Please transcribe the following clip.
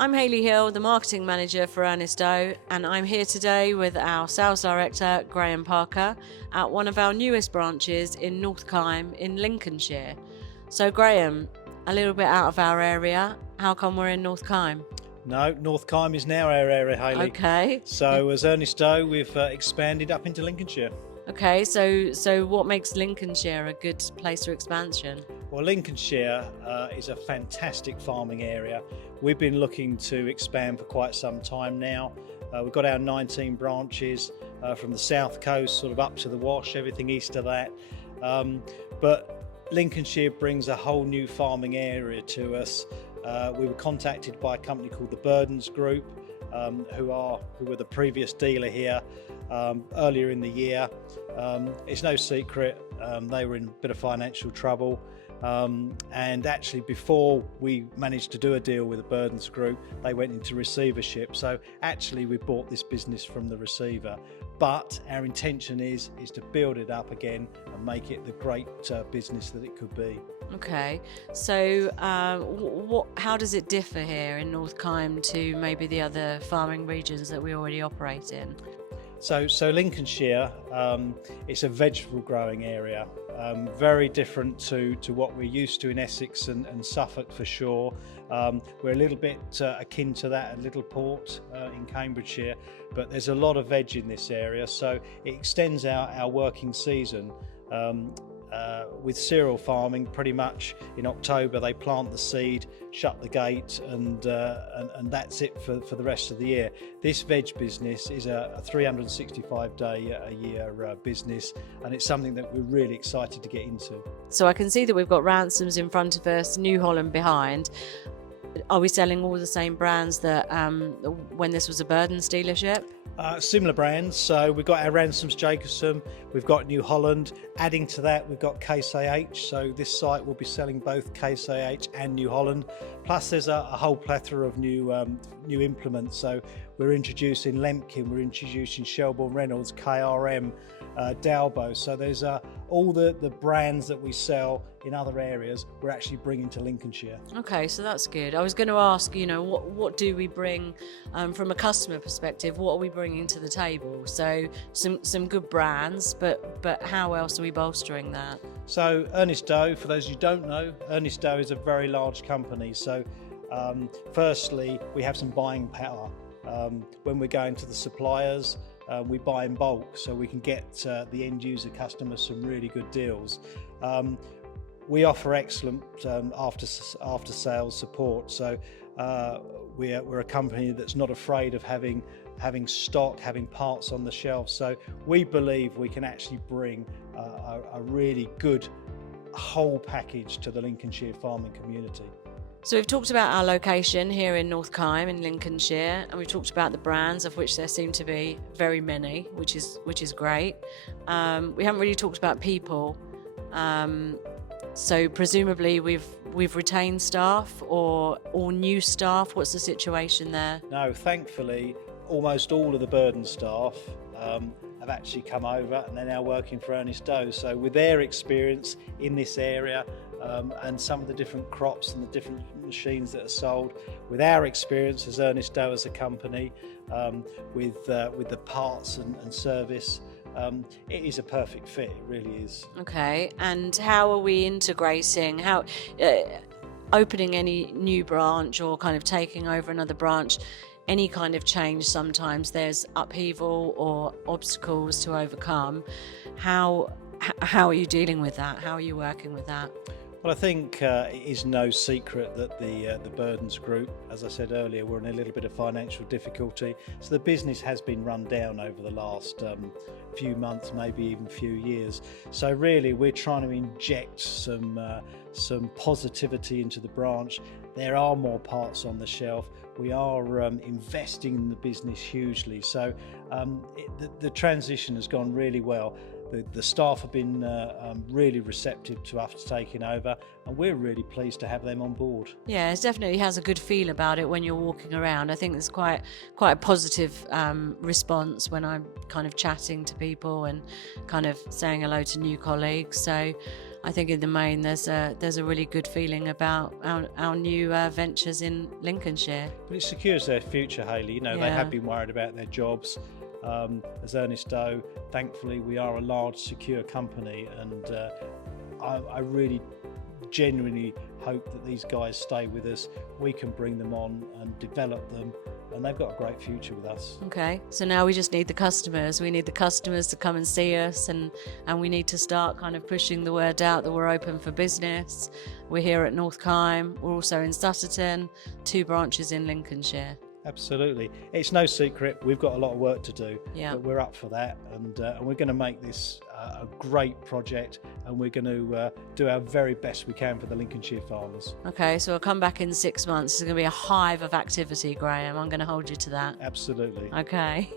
I'm Hayley Hill, the marketing manager for Ernest Doe, and I'm here today with our sales director, Graham Parker, at one of our newest branches in North Kyme in Lincolnshire. So Graham, a little bit out of our area, how come we're in North Kyme? No, North Kyme is now our area, Hayley. Okay. So as Ernest Doe, we've expanded up into Lincolnshire. Okay, so what makes Lincolnshire a good place for expansion? Well, Lincolnshire is a fantastic farming area. We've been looking to expand for quite some time now. We've got our 19 branches from the south coast sort of up to the Wash, everything east of that. But Lincolnshire brings a whole new farming area to us. We were contacted by a company called the Burdens Group, who were the previous dealer here earlier in the year. It's no secret they were in a bit of financial trouble, and actually before we managed to do a deal with the Burdens Group, they went into receivership. So actually we bought this business from the receiver, but our intention is to build it up again and make it the great business that it could be. Okay, so how does it differ here in North Kyme to maybe the other farming regions that we already operate in? So Lincolnshire, it's a vegetable growing area, very different to what we're used to in Essex and Suffolk for sure. We're a little bit akin to that at Littleport in Cambridgeshire, but there's a lot of veg in this area, so it extends our working season. With cereal farming, pretty much in October they plant the seed, shut the gate, and that's it for the rest of the year. This veg business is a 365-day a year business, and it's something that we're really excited to get into. So I can see that we've got Ransoms in front of us, New Holland behind. Are we selling all the same brands that when this was a Burdens dealership? Similar brands, so we've got our Ransoms Jacobson, we've got New Holland. Adding to that, we've got Case AH, so this site will be selling both Case AH and New Holland. Plus there's a whole plethora of new implements, so we're introducing Lemkin, we're introducing Shelbourne Reynolds, KRM, Dalbo, so there's all the brands that we sell in other areas we're actually bringing to Lincolnshire. Okay, so that's good. I was going to ask, what do we bring from a customer perspective? What are we bringing to the table? So some good brands, but how else are we bolstering that? So Ernest Doe, for those who don't know, Ernest Doe is a very large company. So firstly, we have some buying power. When we're going to the suppliers, we buy in bulk, so we can get the end user customers some really good deals. We offer excellent after sales support, so we're a company that's not afraid of having stock, having parts on the shelf. So we believe we can actually bring a really good whole package to the Lincolnshire farming community. So we've talked about our location here in North Kyme in Lincolnshire, and we've talked about the brands, of which there seem to be very many, which is great. We haven't really talked about people. So presumably we've retained staff or new staff. What's the situation there? No, thankfully almost all of the Burden staff have actually come over and they're now working for Ernest Doe. So with their experience in this area and some of the different crops and the different machines that are sold, with our experience as Ernest Doe as a company, with the parts and service, it is a perfect fit, it really is. Okay, and how are we integrating, how opening any new branch or kind of taking over another branch, any kind of change, sometimes there's upheaval or obstacles to overcome. How are you dealing with that? How are you working with that? Well, I think it is no secret that the Burdens Group, as I said earlier, were in a little bit of financial difficulty. So the business has been run down over the last few months, maybe even few years. So really, we're trying to inject some positivity into the branch. There are more parts on the shelf. We are investing in the business hugely. So the transition has gone really well. The staff have been really receptive to us taking over, and we're really pleased to have them on board. Yeah, it definitely has a good feel about it when you're walking around. I think there's quite a positive response when I'm kind of chatting to people and kind of saying hello to new colleagues. So I think in the main there's a really good feeling about our new ventures in Lincolnshire. But it secures their future, Hayley. You know, they Yeah. have been worried about their jobs. As Ernest Doe, thankfully we are a large, secure company, and I really genuinely hope that these guys stay with us. We can bring them on and develop them, and they've got a great future with us. Okay, so now we just need the customers. We need the customers to come and see us, and we need to start kind of pushing the word out that we're open for business. We're here at North Kyme. We're also in Sutterton, 2 branches in Lincolnshire. Absolutely. It's no secret we've got a lot of work to do, Yeah. but we're up for that, and we're going to make this a great project, and we're going to do our very best we can for the Lincolnshire farmers. Okay, so I'll come back in 6 months. It's going to be a hive of activity, Graham. I'm going to hold you to that. Absolutely. Okay.